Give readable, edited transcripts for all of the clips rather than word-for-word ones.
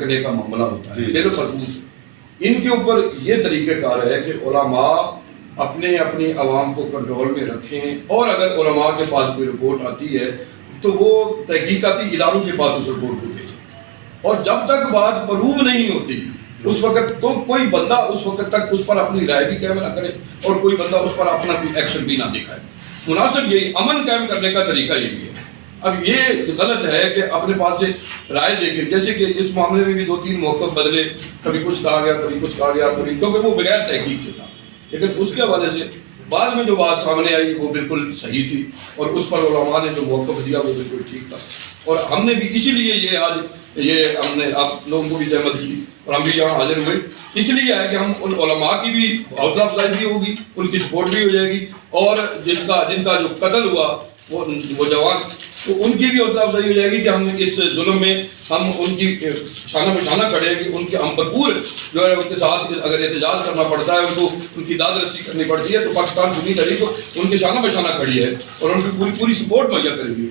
بھڑکنے کا معاملہ ہوتا ہے بالخصوص ان کے اوپر یہ طریقہ کار ہے کہ علماء اپنی عوام کو کنٹرول میں رکھیں، اور اگر علماء کے پاس کوئی رپورٹ آتی ہے تو وہ تحقیقاتی اداروں کے پاس اس رپورٹ کو بھیجیں، اور جب تک بات پروو نہیں ہوتی اس وقت تو کوئی بندہ اس وقت تک اس پر اپنی رائے بھی قائم نہ کرے اور کوئی بندہ اس پر اپنا ایکشن بھی نہ دکھائے۔ مناسب یہی امن قائم کرنے کا طریقہ یہی ہے۔ اب یہ غلط ہے کہ اپنے پاس سے رائے دے کے، جیسے کہ اس معاملے میں بھی 2-3 موقف بدلے، کبھی کچھ کہا گیا کبھی کچھ کہا گیا، کیونکہ وہ بغیر تحقیق کے تھا، لیکن اس کے حوالے سے بعد میں جو بات سامنے آئی وہ بالکل صحیح تھی، اور اس پر علماء نے جو موقف دیا وہ بالکل ٹھیک تھا، اور ہم نے بھی اسی لیے یہ آج یہ ہم نے آپ لوگوں کو بھی زحمت کی اور ہم بھی یہاں حاضر ہوئے، اس لیے ہے کہ ہم ان علماء کی بھی حوصلہ افزائی بھی ہوگی، ان کی سپورٹ بھی ہو جائے گی، اور جن کا جو قتل ہوا وہ جوان، تو ان کی بھی حوصلہ افزائی ہو جائے گی کہ ہم اس ظلم میں ہم ان کی شانہ بشانہ کھڑے ہیں، ان کے ہم بھرپور جو ہے ان کے ساتھ اگر احتجاج کرنا پڑتا ہے ان کی داد رسی کرنی پڑتی ہے تو پاکستان سنی تحریک ان کے شانہ بشانہ کھڑی ہے اور ان کی پوری سپورٹ مہیا کرے گی۔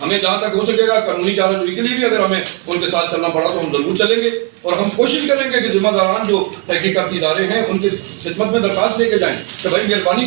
ہمیں جہاں تک ہو سکے گا قانونی چارہ کے لیے بھی اگر ہمیں ان کے ساتھ چلنا پڑا تو ہم ضرور چلیں گے، اور ہم کوشش کریں گے کہ ذمہ داران جو تحقیقاتی ادارے ہیں ان کی خدمت میں درخواست لے کے جائیں کہ بھائی مہربانی